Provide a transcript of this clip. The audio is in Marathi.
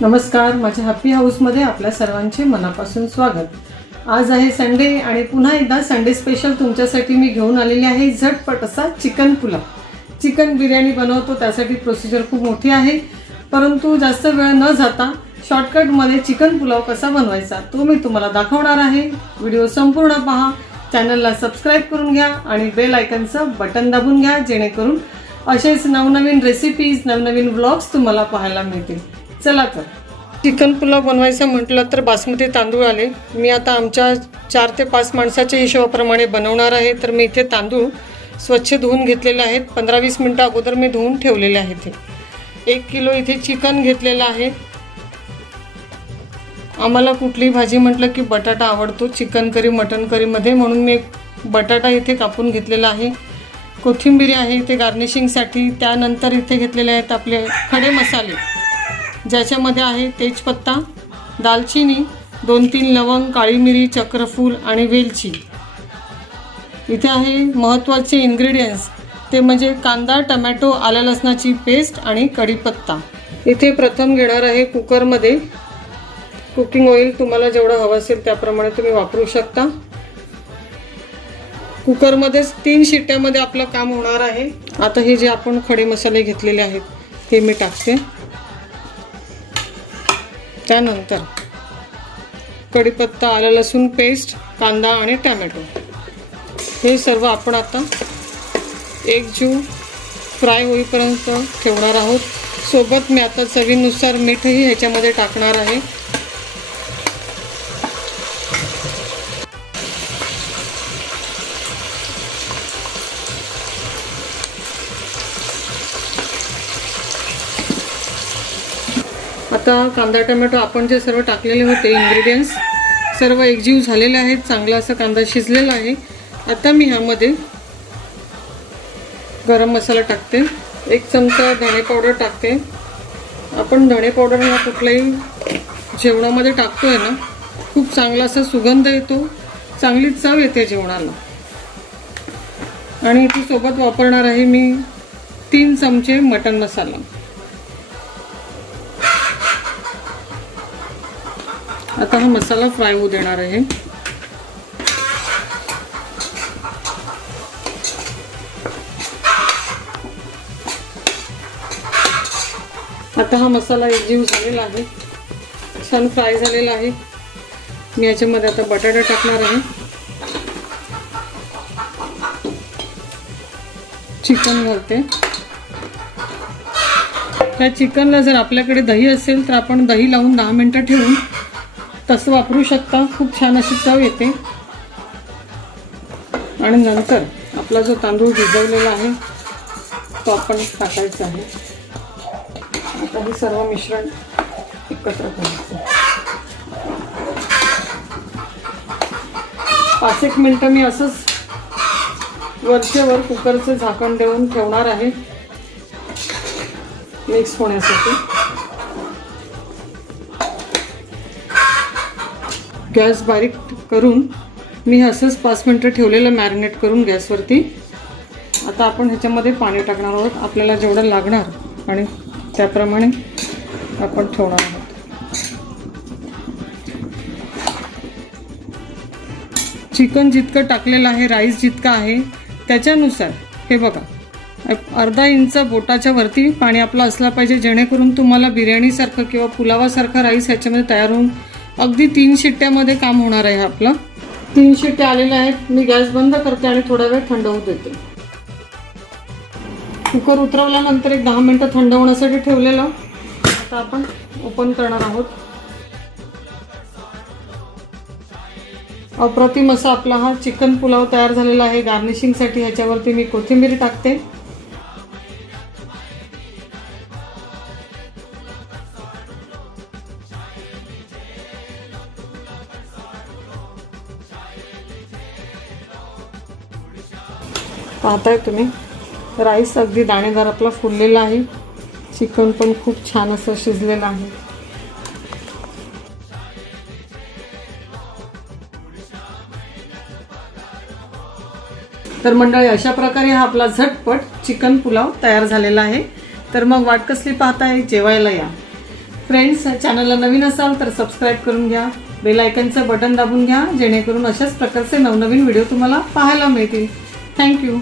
नमस्कार, माझ्या हॅपी हाऊसमध्ये आपल्या सर्वांचे मनापासून स्वागत। आज आहे संडे आणि पुन्हा एकदा संडे स्पेशल तुमच्यासाठी मी घेऊन आलेली आहे झटपट असा चिकन पुलाव। चिकन बिर्याणी बनवतो त्यासाठी प्रोसिजर खूप मोठी आहे, परंतु जास्त वेळ न जाता शॉर्टकटमध्ये चिकन पुलाव कसा बनवायचा तो मी तुम्हाला दाखवणार आहे। व्हिडिओ संपूर्ण पहा, चॅनलला सबस्क्राइब करून घ्या आणि बेल आयकॉनचं बटन दाबून घ्या, जेणेकरून असेच नवनवीन रेसिपीज नवनवीन व्लॉग्स तुम्हाला पाहायला मिळतील। चला तर चिकन पुलाव बनवायचं म्हटलं तर बासमती तांदूळ आले। मी आता आमच्या 4 ते 5 माणसाच्या हिशोबाप्रमाणे बनवणार आहे, तर मी इथे तांदूळ स्वच्छ धुवून घेतलेले आहेत। 15-20 मिनिटं अगोदर मी धुवून ठेवलेले आहेत। 1 किलो इथे चिकन घेतलेलं आहे। आम्हाला कुठली भाजी म्हटलं की बटाटा आवडतो चिकन करी मटन करीमध्ये, म्हणून मी बटाटा इथे कापून घेतलेला आहे। कोथिंबीर आहे इथे गार्निशिंगसाठी। त्यानंतर इथे घेतलेले आहेत आपले खडे मसाले, ज्याच्यामध्ये आहे तेजपत्ता, दालचिनी, 2-3 लवंग, काळी मिरी, चक्रफूल आणि वेलची। इथे आहे महत्त्वाचे इन्ग्रेडियंट्स, ते म्हणजे कांदा, टमॅटो, आलं लसणाची पेस्ट आणि कढीपत्ता। इथे प्रथम घेणार आहे कुकरमध्ये कुकिंग ऑइल। तुम्हाला जेवढं हवं असेल त्याप्रमाणे तुम्ही वापरू शकता। कुकरमध्येच 3 शिट्ट्यामध्ये आपलं काम होणार आहे। आता हे जे आपण खडे मसाले घेतलेले आहेत हे मी टाकते। त्यानंतर कढीपत्ता, आलं लसूण पेस्ट, कांदा आणि टमॅटो हे सर्व आपण आता एकजीव फ्राय होईपर्यंत ठेवणार आहोत। सोबत मी आता चवीनुसार मीठही ह्याच्यामध्ये टाकणार आहे। आता कांदा टमॅटो आपण जे सर्व टाकलेले होते इन्ग्रेडियंट्स सर्व एकजीव झालेले आहेत। चांगला असा कांदा शिजलेला आहे। आता मी ह्यामध्ये गरम मसाला टाकते, 1 चमचा धणे पावडर टाकते। आपण धणे पावडर हा कुठल्याही जेवणामध्ये टाकतोय ना, खूप चांगला असा सुगंध येतो, चांगली चव येते जेवणाला। आणि इथे सोबत वापरणार आहे मी 3 चमचे मटन मसाला। आता हा मसाला फ्राय होऊ देणार आहे। आता हा मसाला एकजीव झालेला आहे, छान फ्राय झालेला आहे। मी याच्यामध्ये आता बटाटा टाकणार आहे, चिकन घालते। त्या चिकनला जर आपल्याकडे दही असेल तर आपण दही लावून 10 मिनिटं ठेवून तसं वापरू शकता, खूप छान अशी चव येते। आणि नंतर आपला जो तांदूळ भिजवलेला आहे तो आपण टाकायचा आहे। आता हे सर्व मिश्रण एकत्र करायचं। 5-1 मिनिटं मी असंच वरचेवर कुकरचं झाकण देऊन ठेवणार आहे मिक्स होण्यासाठी। गॅस बारीक करून मी असंच 5 मिनिटं ठेवलेलं मॅरिनेट करून गॅसवरती। आता आपण ह्याच्यामध्ये पाणी टाकणार आहोत, आपल्याला जेवढं लागणार आणि त्याप्रमाणे आपण ठेवणार आहोत। चिकन जितकं टाकलेलं आहे, राईस जितका आहे त्याच्यानुसार हे बघा, अर्धा इंच बोटाच्या वरती पाणी आपलं असलं पाहिजे, जेणेकरून तुम्हाला बिर्याणीसारखं किंवा पुलावासारखा राईस ह्याच्यामध्ये तयार होऊन अगदी 3 शिट्ट्यामध्ये काम होणार आहे आपलं। 3 शिट्ट्या आलेल्या आहेत। मी गॅस बंद करते आणि थोडा वेळ थंड होऊ देते। कुकर उतरवल्यानंतर 10 मिनिटं थंड होण्यासाठी ठेवलेलं। आता आपण ओपन करणार आहोत। अप्रतिम असा आपला हा चिकन पुलाव तयार झालेला आहे। गार्निशिंगसाठी ह्याच्यावरती मी कोथिंबीर टाकते। पाहताय तुम्ही, राईस अगदी दाणेदार आपला फुललेला आहे, चिकन पण खूप छान असं शिजलेलं आहे। तर मंडळी अशा प्रकारे हा आपला झटपट चिकन पुलाव तयार झालेला आहे। तर मग वाट कसली पाहताय, जेवायला या। फ्रेंड्स, चॅनलला नवीन असाल तर सबस्क्राईब करून घ्या, बेल आयकनचं बटन दाबून घ्या, जेणेकरून अशाच प्रकारचे नवनवीन व्हिडिओ तुम्हाला पाहायला मिळतील. थँक्यू.